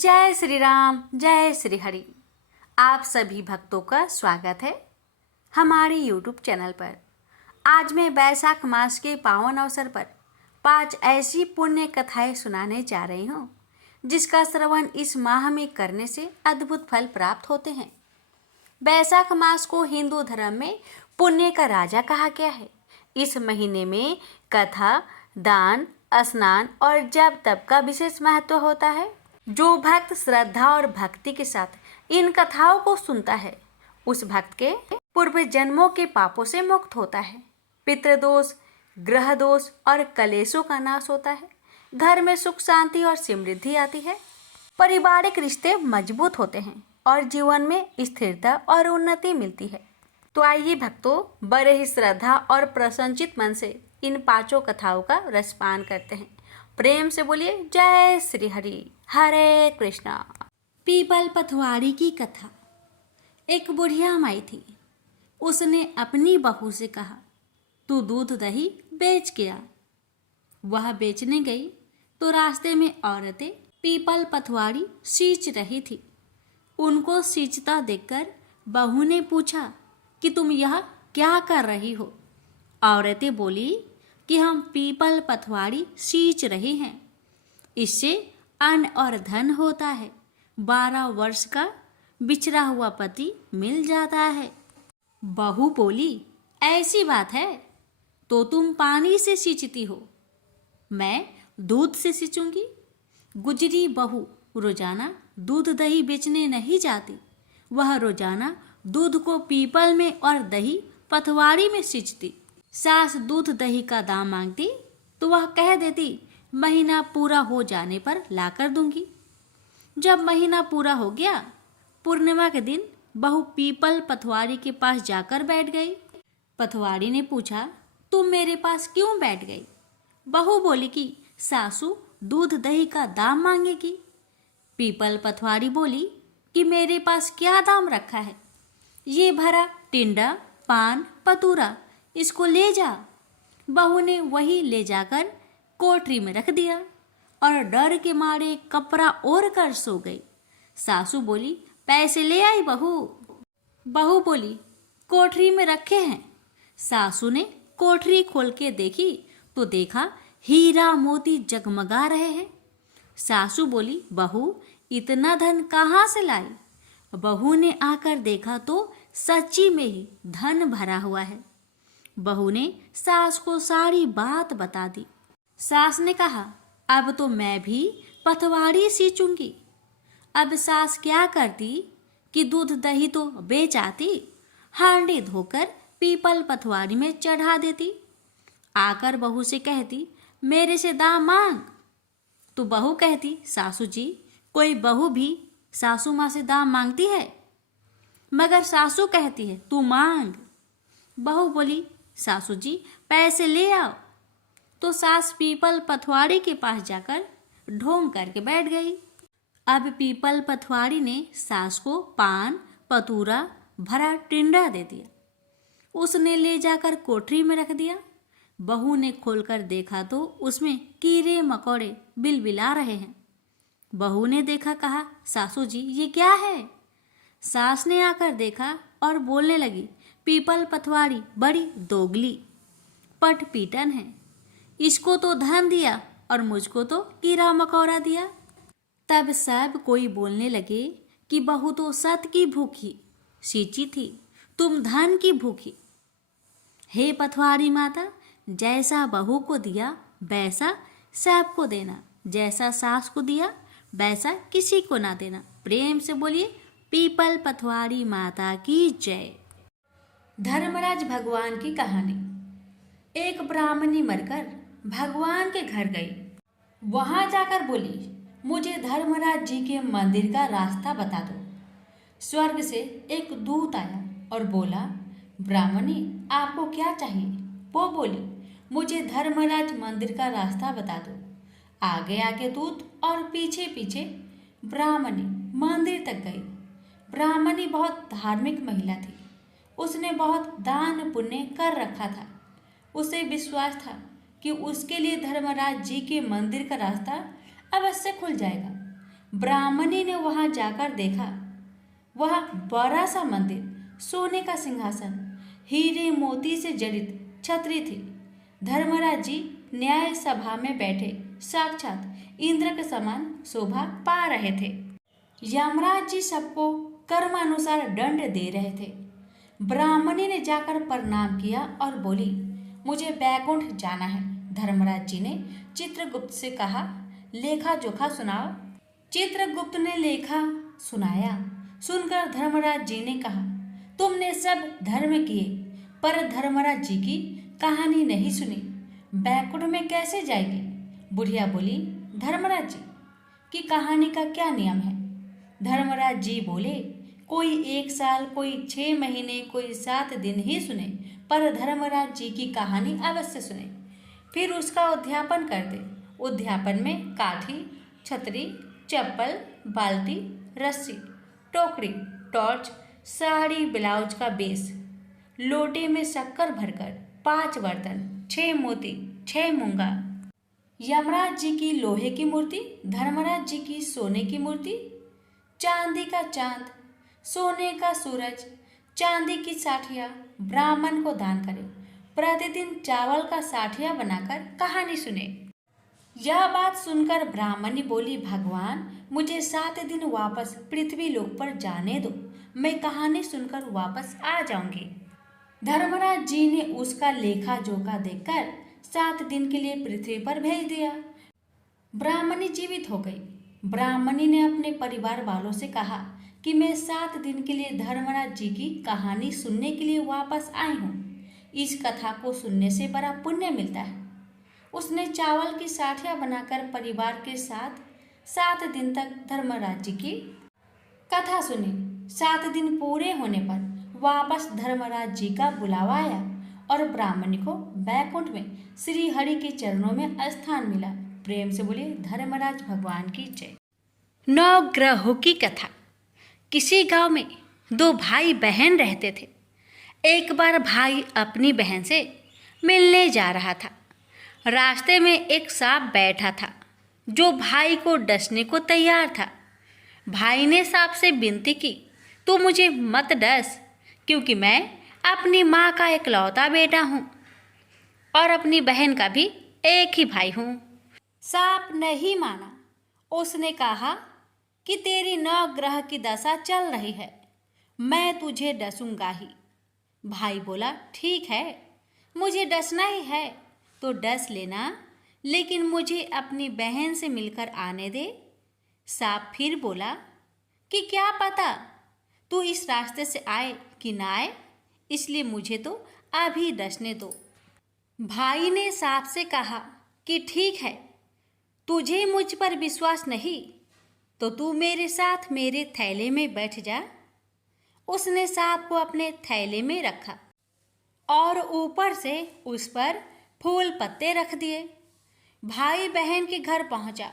जय श्री राम, जय श्री हरि। आप सभी भक्तों का स्वागत है हमारे YouTube चैनल पर। आज मैं वैशाख मास के पावन अवसर पर 5 ऐसी पुण्य कथाएं सुनाने जा रही हूँ जिसका श्रवण इस माह में करने से अद्भुत फल प्राप्त होते हैं। वैशाख मास को हिंदू धर्म में पुण्य का राजा कहा गया है। इस महीने में कथा, दान, स्नान और जप तप का विशेष महत्व होता है। जो भक्त श्रद्धा और भक्ति के साथ इन कथाओं को सुनता है उस भक्त के पूर्व जन्मों के पापों से मुक्त होता है। पितृदोष, ग्रह दोष और कलेशों का नाश होता है। घर में सुख शांति और समृद्धि आती है। पारिवारिक रिश्ते मजबूत होते हैं और जीवन में स्थिरता और उन्नति मिलती है। तो आइए भक्तों, बड़े ही श्रद्धा और प्रसन्नचित मन से इन 5 कथाओं का रसपान करते हैं। प्रेम से बोलिए जय श्री हरि, हरे कृष्णा। पीपल पथवारी की कथा। एक बुढ़िया माई थी। उसने अपनी बहू से कहा, तू दूध दही बेच के आ। वह बेचने गई तो रास्ते में औरतें पीपल पथवारी सींच रही थी। उनको सींचता देखकर बहू ने पूछा कि तुम यह क्या कर रही हो। औरतें बोली कि हम पीपल पथवारी सींच रहे हैं, इससे अन्न और धन होता है। 12 वर्ष का बिछड़ा हुआ पति मिल जाता है। बहू बोली, ऐसी बात है तो तुम पानी से सींचती हो, मैं दूध से सींचूंगी। गुजरी बहू रोजाना दूध दही बेचने नहीं जाती। वह रोजाना दूध को पीपल में और दही पथवारी में सींचती। सास दूध दही का दाम मांगती तो वह कह देती, महीना पूरा हो जाने पर लाकर दूंगी। जब महीना पूरा हो गया, पूर्णिमा के दिन बहू पीपल पथवारी के पास जाकर बैठ गई। पथवारी ने पूछा, तुम मेरे पास क्यों बैठ गई? बहू बोली कि सासू दूध दही का दाम मांगेगी। पीपल पथवारी बोली कि मेरे पास क्या दाम रखा है, ये भरा टिंडा, पान, पतूरा, इसको ले जा। बहू ने वही ले जाकर कोठरी में रख दिया और डर के मारे कपड़ा ओढ़ कर सो गई। सासू बोली, पैसे ले आई बहू। बहू बोली, कोठरी में रखे हैं। सासू ने कोठरी खोल के देखी तो देखा हीरा मोती जगमगा रहे हैं। सासू बोली, बहू इतना धन कहाँ से लाई? बहू ने आकर देखा तो सच्ची में ही धन भरा हुआ है। बहू ने सास को सारी बात बता दी। सास ने कहा, अब तो मैं भी पथवारी सींचूंगी। अब सास क्या करती कि दूध दही तो बेच आती, हांडी धोकर पीपल पथवारी में चढ़ा देती। आकर बहू से कहती, मेरे से दाम मांग। तो बहू कहती, सासू जी, कोई बहू भी सासू माँ से दाम मांगती है? मगर सासू कहती है, तू मांग। बहू बोली, सासू जी पैसे ले आओ। तो सास पीपल पथवारी के पास जाकर ढोंग करके बैठ गई। अब पीपल पथवारी ने सास को पान, पतूरा भरा टिंडा दे दिया। उसने ले जाकर कोठरी में रख दिया। बहू ने खोलकर देखा तो उसमें कीड़े मकोड़े बिलबिला रहे हैं। बहू ने देखा, कहा, सासू जी ये क्या है? सास ने आकर देखा और बोलने लगी, पीपल पथवारी बड़ी दोगली पट पीटन है, इसको तो धन दिया और मुझको तो कीड़ा मकोड़ा दिया। तब सब कोई बोलने लगे कि बहू तो सत की भूखी सींची थी, तुम धन की भूखी। हे पथवारी माता, जैसा बहू को दिया वैसा सबको देना, जैसा सास को दिया वैसा किसी को ना देना। प्रेम से बोलिए पीपल पथवारी माता की जय। धर्मराज भगवान की कहानी। एक ब्राह्मणी मरकर भगवान के घर गई। वहां जाकर बोली, मुझे धर्मराज जी के मंदिर का रास्ता बता दो। स्वर्ग से एक दूत आया और बोला, ब्राह्मणी आपको क्या चाहिए? वो बोली, मुझे धर्मराज मंदिर का रास्ता बता दो। आगे आगे दूत और पीछे पीछे ब्राह्मणी मंदिर तक गई। ब्राह्मणी बहुत धार्मिक महिला थी। उसने बहुत दान पुण्य कर रखा था। उसे विश्वास था कि उसके लिए धर्मराज जी के मंदिर का रास्ता अवश्य खुल जाएगा। ब्राह्मणी ने वहां जाकर देखा, वह बड़ा सा मंदिर, सोने का सिंहासन, हीरे मोती से जड़ित छतरी थी। धर्मराज जी न्याय सभा में बैठे साक्षात इंद्र के समान शोभा पा रहे थे। यमराज जी सबको कर्मानुसार दंड दे रहे थे। ब्राह्मणी ने जाकर प्रणाम किया और बोली, मुझे बैकुंठ जाना है। धर्मराज जी ने चित्रगुप्त से कहा, लेखा जोखा सुनाओ। चित्रगुप्त ने लेखा सुनाया। सुनकर धर्मराज जी ने कहा, तुमने सब धर्म किए पर धर्मराज जी की कहानी नहीं सुनी, बैकुंठ में कैसे जाएगी? बुढ़िया बोली, धर्मराज जी की कहानी का क्या नियम है? धर्मराज जी बोले, कोई 1 साल, कोई 6 महीने, कोई 7 दिन ही सुने, पर धर्मराज जी की कहानी अवश्य सुने, फिर उसका उद्यापन कर दे। उद्यापन में काठी, छतरी, चप्पल, बाल्टी, रस्सी, टोकरी, टॉर्च, साड़ी, ब्लाउज का बेस, लोटे में शक्कर भरकर 5 बर्तन, 6 मोती, 6 मूंगा, यमराज जी की लोहे की मूर्ति, धर्मराज जी की सोने की मूर्ति, चांदी का चांद, सोने का सूरज, चांदी की साठिया ब्राह्मण को दान करें। प्रतिदिन चावल का साठिया बनाकर कहानी सुने। यह बात सुनकर ब्राह्मणी बोली, भगवान मुझे 7 दिन वापस पृथ्वी लोक पर जाने दो, मैं कहानी सुनकर वापस आ जाऊंगी। धर्मराज जी ने उसका लेखा जोखा देखकर 7 दिन के लिए पृथ्वी पर भेज दिया। ब्राह्मणी जीवित हो गई। ब्राह्मणी ने अपने परिवार वालों से कहा कि मैं 7 दिन के लिए धर्मराज जी की कहानी सुनने के लिए वापस आई हूँ। इस कथा को सुनने से बड़ा पुण्य मिलता है। उसने चावल की साठिया बनाकर परिवार के साथ 7 दिन तक धर्मराज जी की कथा सुनी। 7 दिन पूरे होने पर वापस धर्मराज जी का बुलावा आया और ब्राह्मणी को बैकुंठ में श्री हरि के चरणों में स्थान मिला। प्रेम से बोलिए धर्मराज भगवान की जय। 9 ग्रहों की कथा। किसी गांव में 2 भाई बहन रहते थे। एक बार भाई अपनी बहन से मिलने जा रहा था। रास्ते में एक सांप बैठा था जो भाई को डसने को तैयार था। भाई ने सांप से विनती की, तू मुझे मत डस, क्योंकि मैं अपनी माँ का इकलौता बेटा हूँ और अपनी बहन का भी एक ही भाई हूँ। सांप नहीं माना। उसने कहा कि तेरी 9 ग्रह की दशा चल रही है, मैं तुझे डसूंगा ही। भाई बोला, ठीक है, मुझे डसना ही है तो डस लेना, लेकिन मुझे अपनी बहन से मिलकर आने दे। सांप फिर बोला कि क्या पता तू इस रास्ते से आए कि ना आए, इसलिए मुझे तो अभी डसने दो। भाई ने सांप से कहा कि ठीक है, तुझे मुझ पर विश्वास नहीं तो तू मेरे साथ मेरे थैले में बैठ जा। उसने सांप को अपने थैले में रखा और ऊपर से उस पर फूल पत्ते रख दिए। भाई बहन के घर पहुंचा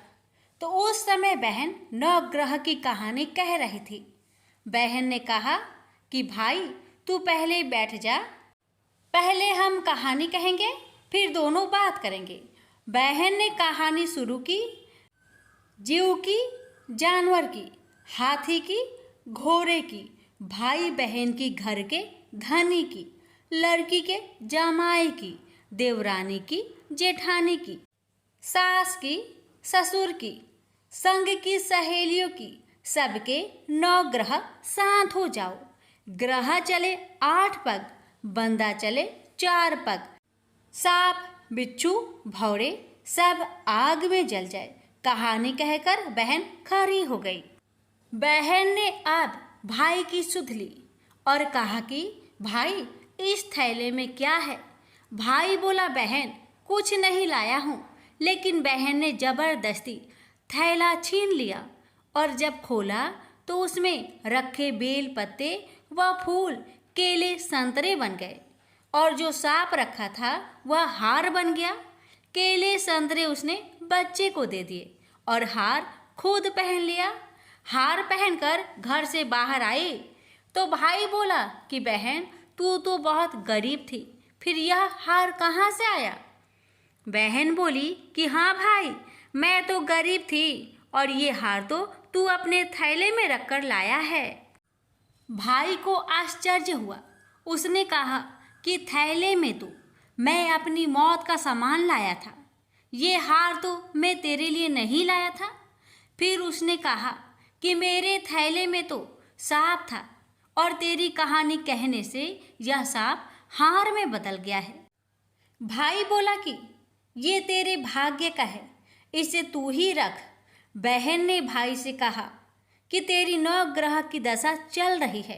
तो उस समय बहन 9 ग्रह की कहानी कह रही थी। बहन ने कहा कि भाई तू पहले बैठ जा, पहले हम कहानी कहेंगे फिर दोनों बात करेंगे। बहन ने कहानी शुरू की। जीव की, जानवर की, हाथी की, घोड़े की, भाई बहन की, घर के धनी की, लड़की के जमाई की, देवरानी की, जेठानी की, सास की, ससुर की, संग की, सहेलियों की, सबके 9 ग्रह साथ हो जाओ। ग्रह चले 8 पग, बंदा चले 4 पग, सांप, बिच्छू, भौरे सब आग में जल जाए। कहानी कहकर बहन खड़ी हो गई। बहन ने अब भाई की सुध ली और कहा कि भाई इस थैले में क्या है? भाई बोला, बहन कुछ नहीं लाया हूँ। लेकिन बहन ने जबरदस्ती थैला छीन लिया और जब खोला तो उसमें रखे बेल पत्ते व फूल, केले, संतरे बन गए और जो सांप रखा था वह हार बन गया। केले संतरे उसने बच्चे को दे दिए और हार खुद पहन लिया। हार पहनकर घर से बाहर आई तो भाई बोला कि बहन तू तो बहुत गरीब थी, फिर यह हार कहाँ से आया? बहन बोली कि हाँ भाई, मैं तो गरीब थी और ये हार तो तू अपने थैले में रखकर लाया है। भाई को आश्चर्य हुआ। उसने कहा कि थैले में तो मैं अपनी मौत का सामान लाया था, ये हार तो मैं तेरे लिए नहीं लाया था। फिर उसने कहा कि मेरे थैले में तो सांप था और तेरी कहानी कहने से यह सांप हार में बदल गया है। भाई बोला कि ये तेरे भाग्य का है, इसे तू ही रख। बहन ने भाई से कहा कि तेरी नवग्रह की दशा चल रही है,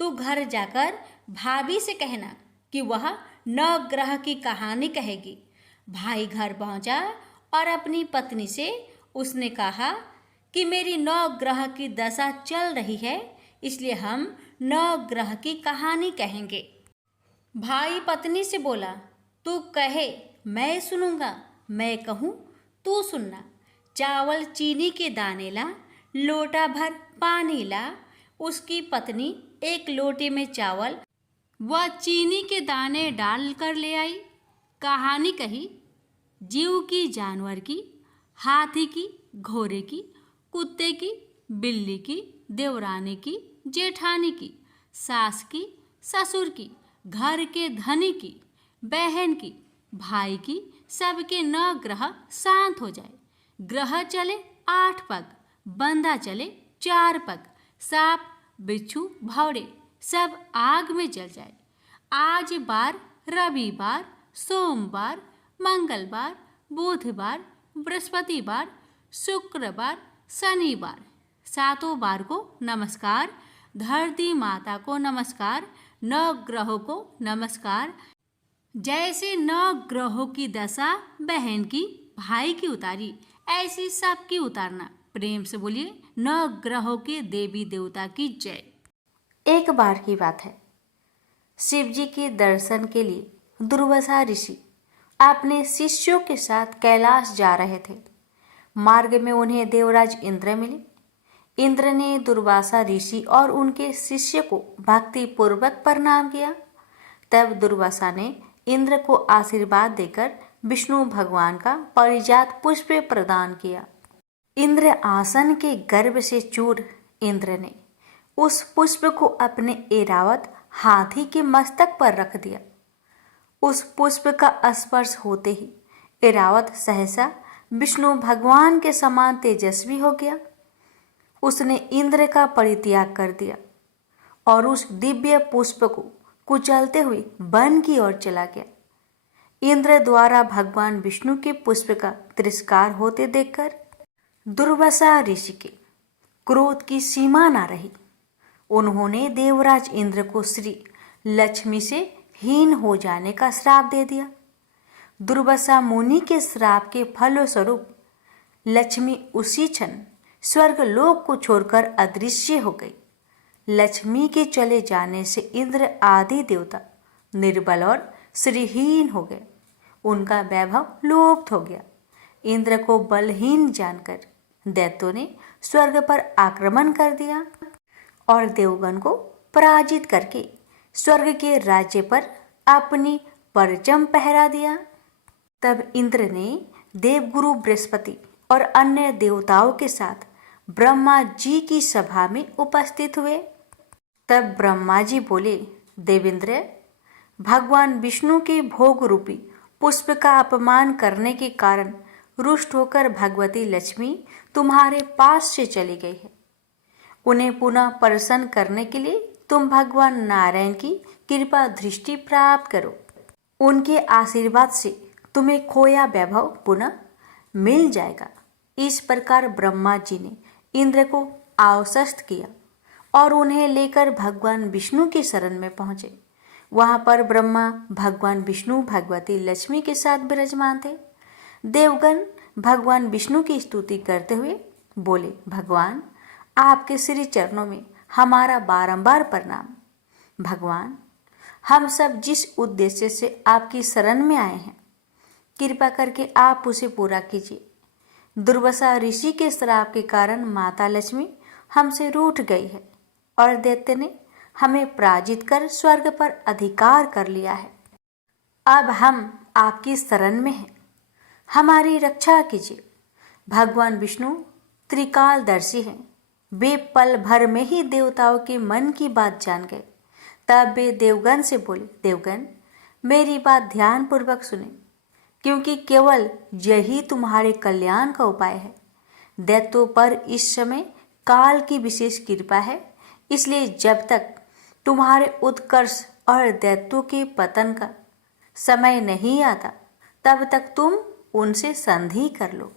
तू घर जाकर भाभी से कहना कि वह नवग्रह की कहानी कहेगी। भाई घर पहुंचा और अपनी पत्नी से उसने कहा कि मेरी नवग्रह की दशा चल रही है, इसलिए हम नवग्रह की कहानी कहेंगे। भाई पत्नी से बोला, तू कहे मैं सुनूंगा, मैं कहूँ तू सुनना। चावल चीनी के दाने ला, लोटा भर पानी ला। उसकी पत्नी एक लोटे में चावल व चीनी के दाने डालकर ले आई। कहानी कही, जीव की, जानवर की, हाथी की, घोड़े की, कुत्ते की, बिल्ली की, देवरानी की, जेठानी की, सास की, ससुर की, घर के धनी की, बहन की, भाई की, सबके नौ ग्रह शांत हो जाए। ग्रह चले 8 पग, बंधा चले 4 पग, सांप, बिच्छू, भौरे सब आग में जल जाए। आज बार, रविवार, सोमवार, मंगलवार, बुधवार, बृहस्पतिवार, शुक्रवार, शनिवार, 7 बार को नमस्कार। धरती माता को नमस्कार, 9 ग्रहों को नमस्कार। जैसे 9 ग्रहों की दशा बहन की, भाई की उतारी, ऐसी सबकी उतारना। प्रेम से बोलिए, 9 ग्रहों के देवी देवता की जय। एक बार की बात है, शिव जी के दर्शन के लिए दुर्वासा ऋषि अपने शिष्यों के साथ कैलाश जा रहे थे। मार्ग में उन्हें देवराज इंद्र मिले। इंद्र ने दुर्वासा ऋषि और उनके शिष्य को भक्ति पूर्वक प्रणाम किया। तब दुर्वासा ने इंद्र को आशीर्वाद देकर विष्णु भगवान का पारिजात पुष्प प्रदान किया। इंद्र आसन के गर्भ से चूर इंद्र ने उस पुष्प को अपने ऐरावत हाथी के मस्तक पर रख दिया। उस पुष्प का स्पर्श होते ही ऐरावत सहसा विष्णु भगवान के समान तेजस्वी हो गया। उसने इंद्र का परित्याग कर दिया और उस दिव्य पुष्प को कुचलते हुए वन की ओर चला गया। इंद्र द्वारा भगवान विष्णु के पुष्प का तिरस्कार होते देखकर दुर्वासा ऋषि के क्रोध की सीमा न रही। उन्होंने देवराज इंद्र को श्री लक्ष्मी से हीन हो जाने का श्राप दे दिया। दुर्वासा मुनि के श्राप के फलस्वरूप लक्ष्मी उसी क्षण स्वर्ग लोक को छोड़कर अदृश्य हो गई। लक्ष्मी के चले जाने से इंद्र आदि देवता निर्बल और श्रीहीन हो गए। उनका वैभव लुप्त हो गया। इंद्र को बलहीन जानकर दैत्यों ने स्वर्ग पर आक्रमण कर दिया और देवगण को पराजित करके स्वर्ग के राज्य पर अपनी परचम पहरा दिया। तब इंद्र ने देवगुरु बृहस्पति और अन्य देवताओं के साथ ब्रह्मा जी की सभा में उपस्थित हुए। तब ब्रह्मा जी बोले, देवेंद्र, भगवान विष्णु के भोग रूपी पुष्प का अपमान करने के कारण रुष्ट होकर भगवती लक्ष्मी तुम्हारे पास से चली गई है। उन्हें पुनः प्रसन्न करने के लिए तुम भगवान नारायण की कृपा दृष्टि प्राप्त करो। उनके आशीर्वाद से तुम्हें खोया वैभव पुनः मिल जाएगा। इस प्रकार ब्रह्मा जी ने इंद्र को आश्वस्त किया और उन्हें लेकर भगवान विष्णु की शरण में पहुंचे। वहां पर ब्रह्मा भगवान विष्णु भगवती लक्ष्मी के साथ विराजमान थे। देवगण भगवान विष्णु की स्तुति करते हुए बोले, भगवान, आपके श्री चरणों में हमारा बारंबार प्रणाम। भगवान, हम सब जिस उद्देश्य से आपकी शरण में आए हैं, कृपा करके आप उसे पूरा कीजिए। दुर्वासा ऋषि के श्राप के कारण माता लक्ष्मी हमसे रूठ गई है और दैत्य ने हमें पराजित कर स्वर्ग पर अधिकार कर लिया है। अब हम आपकी शरण में हैं, हमारी रक्षा कीजिए। भगवान विष्णु त्रिकालदर्शी हैं। वे पल भर में ही देवताओं के मन की बात जान गए। तब वे देवगन से बोले, देवगन मेरी बात ध्यानपूर्वक सुने, क्योंकि केवल यही तुम्हारे कल्याण का उपाय है। दैत्यों पर इस समय काल की विशेष कृपा है, इसलिए जब तक तुम्हारे उत्कर्ष और दैत्यों के पतन का समय नहीं आता तब तक तुम उनसे संधि कर लो।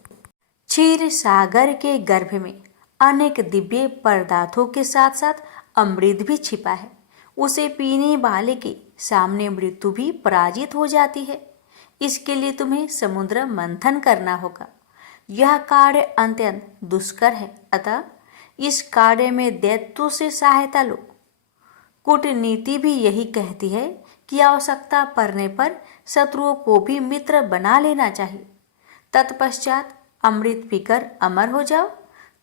क्षीर सागर के गर्भ में अनेक दिव्य पदार्थों के साथ साथ अमृत भी छिपा है। उसे पीने वाले के सामने मृत्यु भी पराजित हो जाती है। इसके लिए तुम्हें समुद्र मंथन करना होगा। यह कार्य अत्यंत दुष्कर है, अतः इस कार्य में दैत्यों से सहायता लो। कूटनीति भी यही कहती है कि आवश्यकता पड़ने पर शत्रुओं को भी मित्र बना लेना चाहिए। तत्पश्चात अमृत पीकर अमर हो जाओ,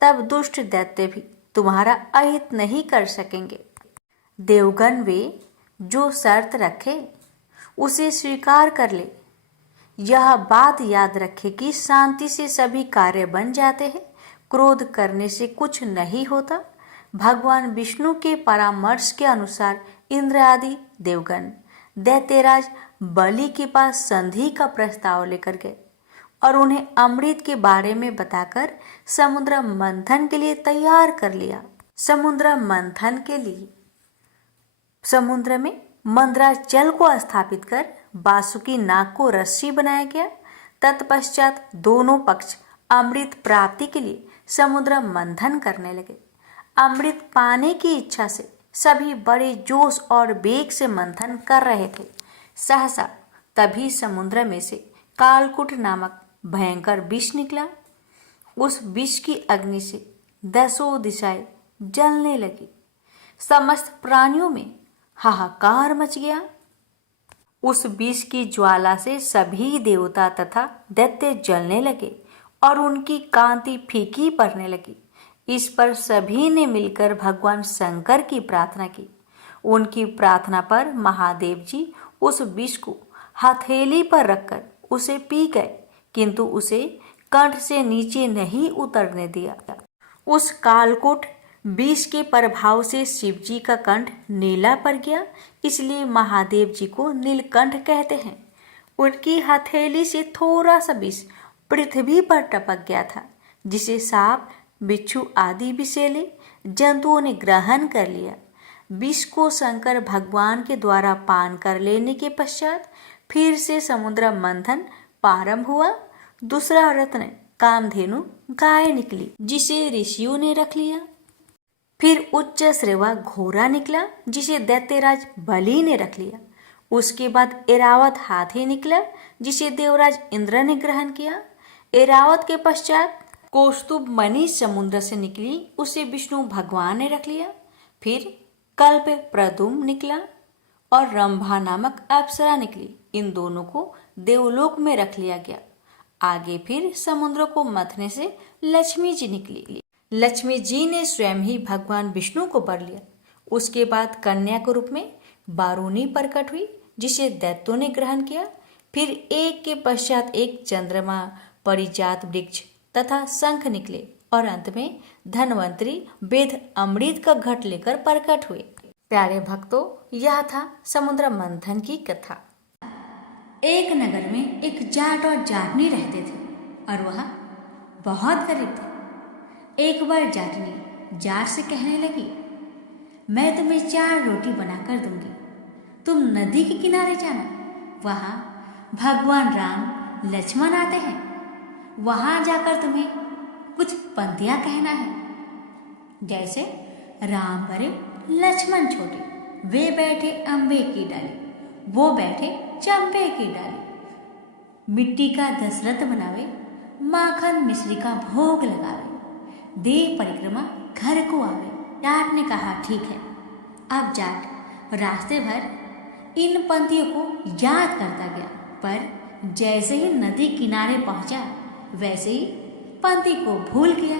तब दुष्ट दैत्य भी तुम्हारा अहित नहीं कर सकेंगे। देवगन वे जो शर्त रखे उसे स्वीकार कर ले। यह बात याद रखे कि शांति से सभी कार्य बन जाते हैं, क्रोध करने से कुछ नहीं होता। भगवान विष्णु के परामर्श के अनुसार इंद्र आदि देवगण दैत्यराज बलि के पास संधि का प्रस्ताव लेकर गए और उन्हें अमृत के बारे में बताकर समुद्र मंथन के लिए तैयार कर लिया। समुद्र मंथन के लिए समुद्र में मंद्राचल को स्थापित कर बासुकी नाग को रस्सी बनाया गया। तत्पश्चात दोनों पक्ष अमृत प्राप्ति के लिए समुद्र मंथन करने लगे। अमृत पाने की इच्छा से सभी बड़े जोश और वेग से मंथन कर रहे थे। सहसा तभी समुद्र में से कालकूट नामक भयंकर विष निकला। उस विष की अग्नि से दसों दिशाएं जलने लगी। समस्त प्राणियों में हाहाकार मच गया। उस विष की ज्वाला से सभी देवता तथा दैत्य जलने लगे और उनकी कांति फीकी पड़ने लगी। इस पर सभी ने मिलकर भगवान शंकर की प्रार्थना की। उनकी प्रार्थना पर महादेव जी उस विष को हथेली पर रखकर उसे पी गए, किंतु उसे कंठ से नीचे नहीं उतरने दिया। उस कालकूट विष के प्रभाव से शिव जी का कंठ नीला पड़ गया, इसलिए महादेव जी को नीलकंठ कहते हैं। उनकी हथेली से थोड़ा सा विष पृथ्वी पर टपक गया था, जिसे सांप, बिच्छू आदि विषैले जंतुओं ने ग्रहण कर लिया। विष को शंकर भगवान के द्वारा पान कर लेने के पश्चात फिर से समुद्र मंथन प्रारंभ हुआ। दूसरा रत्न कामधेनु गाय निकली, जिसे ऋषियों ने रख लिया। फिर उच्च श्रेवा घोड़ा निकला, जिसे दैत्यराज बलि ने रख लिया। उसके बाद एरावत हाथी निकला, जिसे देवराज इंद्र ने ग्रहण किया। एरावत के पश्चात कौस्तुभ मणि समुद्र से निकली, उसे विष्णु भगवान ने रख लिया। फिर कल्प प्रदुम निकला और रंभा नामक अप्सरा निकली। इन दोनों को देवलोक में रख लिया गया। आगे फिर समुद्र को मथने से लक्ष्मी जी निकली। लक्ष्मी जी ने स्वयं ही भगवान विष्णु को वर लिया। उसके बाद कन्या के रूप में बारूनी प्रकट हुई, जिसे दैत्यों ने ग्रहण किया। फिर एक के पश्चात एक चंद्रमा, परिजात वृक्ष तथा शंख निकले और अंत में धन्वंतरी वेद अमृत का घट लेकर प्रकट हुए। प्यारे भक्तों, यह था समुद्र मंथन की कथा। एक नगर में एक जाट और जाटनी रहते थे और वह बहुत गरीब थे। एक बार जाटनी जाट से कहने लगी, मैं तुम्हें 4 रोटी बनाकर दूंगी, तुम नदी के किनारे जाना, वहाँ भगवान राम लक्ष्मण आते हैं, वहाँ जाकर तुम्हें कुछ पंक्तियाँ कहना है, जैसे राम बड़े लक्ष्मण छोटे, वे बैठे अम्बे की डाली, वो बैठे चंपे की डाली, मिट्टी का दशरथ बनावे, माखन मिश्री का भोग लगावे, देव परिक्रमा घर को आवे। जाट ने कहा, ठीक है। अब जाट रास्ते भर इन पंक्तियों को याद करता गया, पर जैसे ही नदी किनारे पहुंचा वैसे ही पंक्ति को भूल गया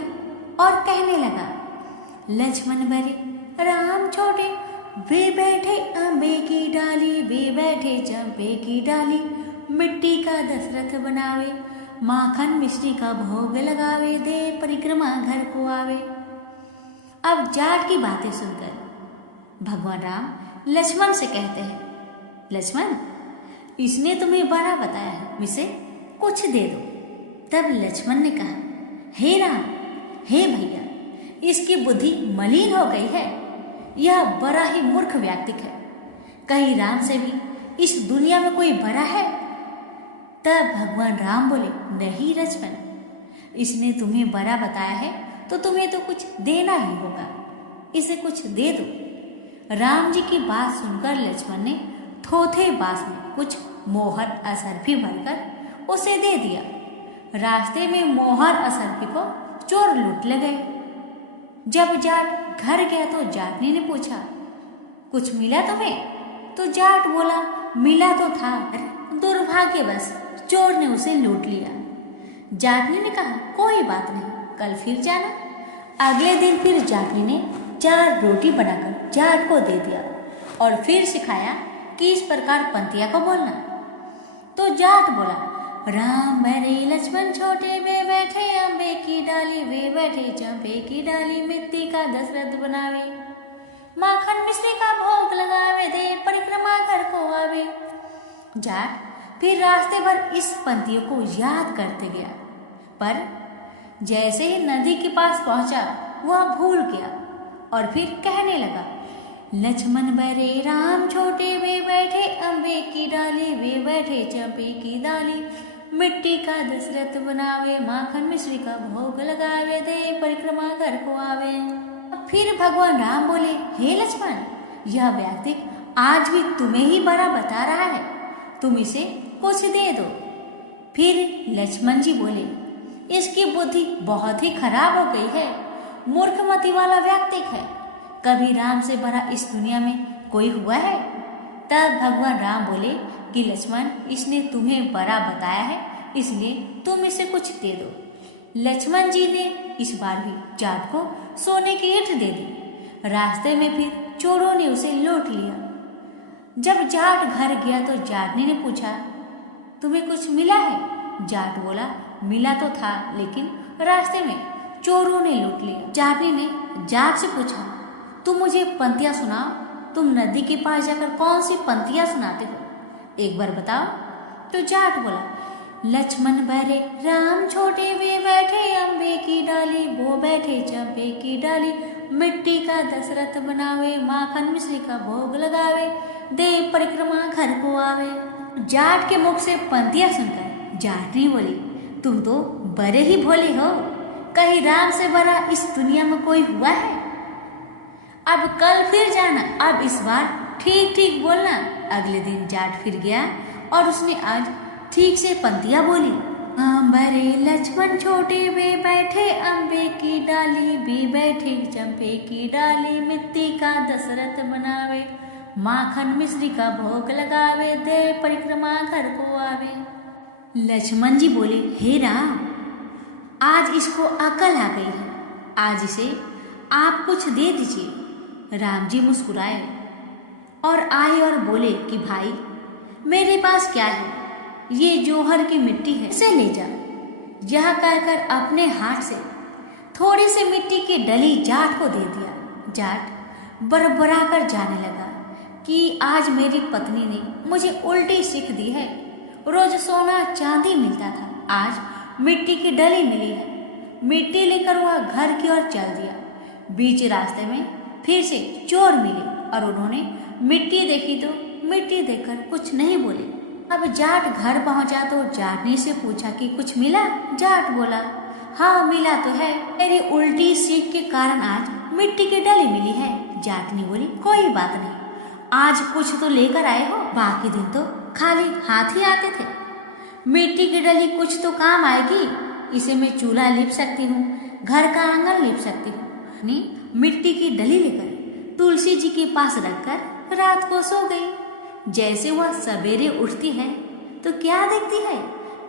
और कहने लगा, लक्ष्मण बड़े राम छोटे, वे बैठे अम्बे की डाली, वे बैठे चंपे की डाली, मिट्टी का दशरथ बनावे, माखन मिश्री का भोग लगावे, दे परिक्रमा घर को आवे। अब जाट की बातें सुनकर भगवान राम लक्ष्मण से कहते हैं, लक्ष्मण, इसने तुम्हें बड़ा बताया है, इसे कुछ दे दो। तब लक्ष्मण ने कहा, हे राम, हे भैया, इसकी बुद्धि मलिन हो गई है, यह बड़ा ही मूर्ख व्यक्ति है, कहीं राम से भी इस दुनिया में कोई बड़ा है? तब भगवान राम बोले, नहीं लक्ष्मण, इसने तुम्हें बड़ा बताया है तो तुम्हें तो कुछ देना ही होगा, इसे कुछ दे दो। राम जी की बात सुनकर लक्ष्मण ने थोथे बांस में कुछ मोहर असरफी भरकर उसे दे दिया। रास्ते में मोहर असरफी को चोर लूट ले गए। जब जाट घर गया तो जाटनी ने पूछा, कुछ मिला तुम्हें? तो जाट बोला, मिला तो था, दुर्भाग्यवश चोर ने उसे लूट लिया। जाटनी ने कहा, कोई बात नहीं, कल फिर जाना। अगले दिन फिर जाटनी ने 4 रोटी बनाकर जाट को दे दिया और फिर सिखाया कि इस प्रकार पंक्तियां को बोलना। तो जाट बोला, राम भरे लक्ष्मण छोटे, वे बैठे अम्बे की डाली, वे बैठे चंपे की डाली, मिट्टी का दशरथ बनावे, माखन मिश्री का भोग लगावे, दे परिक्रमा घर को आवे। जाट फिर रास्ते भर इस पंक्तियों को याद करते गया, पर जैसे ही नदी के पास पहुंचा वह भूल गया और फिर कहने लगा, लक्ष्मण बरे राम छोटे, वे बैठे अम्बे की डाली, वे बैठे चंपे की डाली, मिट्टी का दशरथ बनावे, माखन मिश्री का भोग लगावे, दे परिक्रमा घर को आवे। फिर भगवान राम बोले, हे लक्ष्मण, यह व्यक्ति आज भी तुम्हें ही बड़ा बता रहा है, तुम इसे कुछ दे दो। फिर लक्ष्मण जी बोले, इसकी बुद्धि बहुत ही खराब हो गई है, मूर्खमती वाला व्यक्ति है, कभी राम से बड़ा इस दुनिया में कोई हुआ है? तब भगवान राम बोले कि लक्ष्मण, इसने तुम्हें बड़ा बताया है, इसलिए तुम इसे कुछ दे दो। लक्ष्मण जी ने इस बार भी जाट को सोने की ईंट दे दी। रास्ते में फिर चोरों ने उसे लूट लिया। जब जाट घर गया तो जाटनी ने पूछा, तुम्हें कुछ मिला है? जाट बोला, मिला तो था, लेकिन रास्ते में चोरों ने लूट लिया। जाटनी ने जाट से पूछा, तुम मुझे पंक्तियां सुनाओ, तुम नदी के पास जाकर कौन सी पंक्तियां सुनाते हो, एक बार बताओ। तो जाट बोला, लक्ष्मण बरे राम छोटे, वे बैठे अम्बे की डाली, वो बैठे चंपे की डाली, मिट्टी का दशरथ बनावे, माखन मिश्री का भोग लगावे, दे परिक्रमा घर को आवे। जाट के मुख से पंक्तियां सुनकर जाटनी बोली, तुम तो बड़े ही भोले हो, कहीं राम से बड़ा इस दुनिया में कोई हुआ है? अब कल फिर जाना, अब इस बार ठीक ठीक बोलना। अगले दिन जाट फिर गया और उसने आज ठीक से पंक्तियां बोली। अम्बरे लक्ष्मण छोटे, वे बैठे अम्बे की डाली, वे बैठे चंपे की डाली, मिट्टी का दशरथ बनावे, माखन मिश्री का भोग लगावे, दे परिक्रमा घर को आवे। लक्ष्मण जी बोले, हे राम, आज इसको अकल आ गई है, आज इसे आप कुछ दे दीजिए। राम जी मुस्कुराए और आए और बोले कि भाई, मेरे पास क्या है, ये जोहर की मिट्टी है, इसे ले जा। यह कहकर अपने हाथ से थोड़ी सी मिट्टी की डली जाट को दे दिया। जाट बड़बड़ा कर जाने लगा कि आज मेरी पत्नी ने मुझे उल्टी सीख दी है, रोज सोना चांदी मिलता था, आज मिट्टी की डली मिली है। मिट्टी लेकर वह घर की ओर चल दिया। बीच रास्ते में फिर से चोर मिले और उन्होंने मिट्टी देखी तो मिट्टी देखकर कुछ नहीं बोले। अब जाट घर पहुंचा तो जाटनी से पूछा कि कुछ मिला? जाट बोला, हाँ मिला तो है, मेरी उल्टी सीख के कारण आज मिट्टी की डली मिली है। जाटनी बोली, कोई बात नहीं, आज कुछ तो लेकर आए हो, बाकी दिन तो खाली हाथ ही आते थे। मिट्टी की डली कुछ तो काम आएगी, इसे मैं चूल्हा लीप सकती हूँ, घर का आंगन लीप सकती हूँ। मिट्टी की डली लेकर तुलसी जी के पास रखकर रात को सो गई। जैसे वह सवेरे उठती है तो क्या देखती है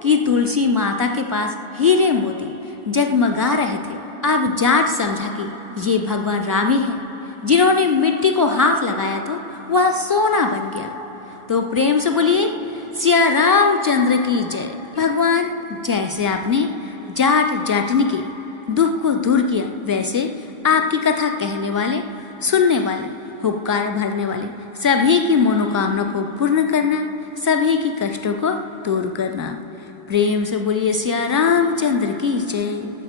कि तुलसी माता के पास हीरे मोती जगमगा रहे थे। अब जाट समझा कि ये भगवान राम ही है, जिन्होंने मिट्टी को हाथ लगाया तो वह सोना बन गया। तो प्रेम से बोलिए, सिया रामचंद्र की जय। भगवान, जैसे आपने जाट जाटनी के दुख को दूर किया, वैसे आपकी कथा कहने वाले, सुनने वाले, हुक्कार भरने वाले सभी की मनोकामना को पूर्ण करना, सभी की कष्टों को दूर करना। प्रेम से बोलिए सिया रामचंद्र की जय।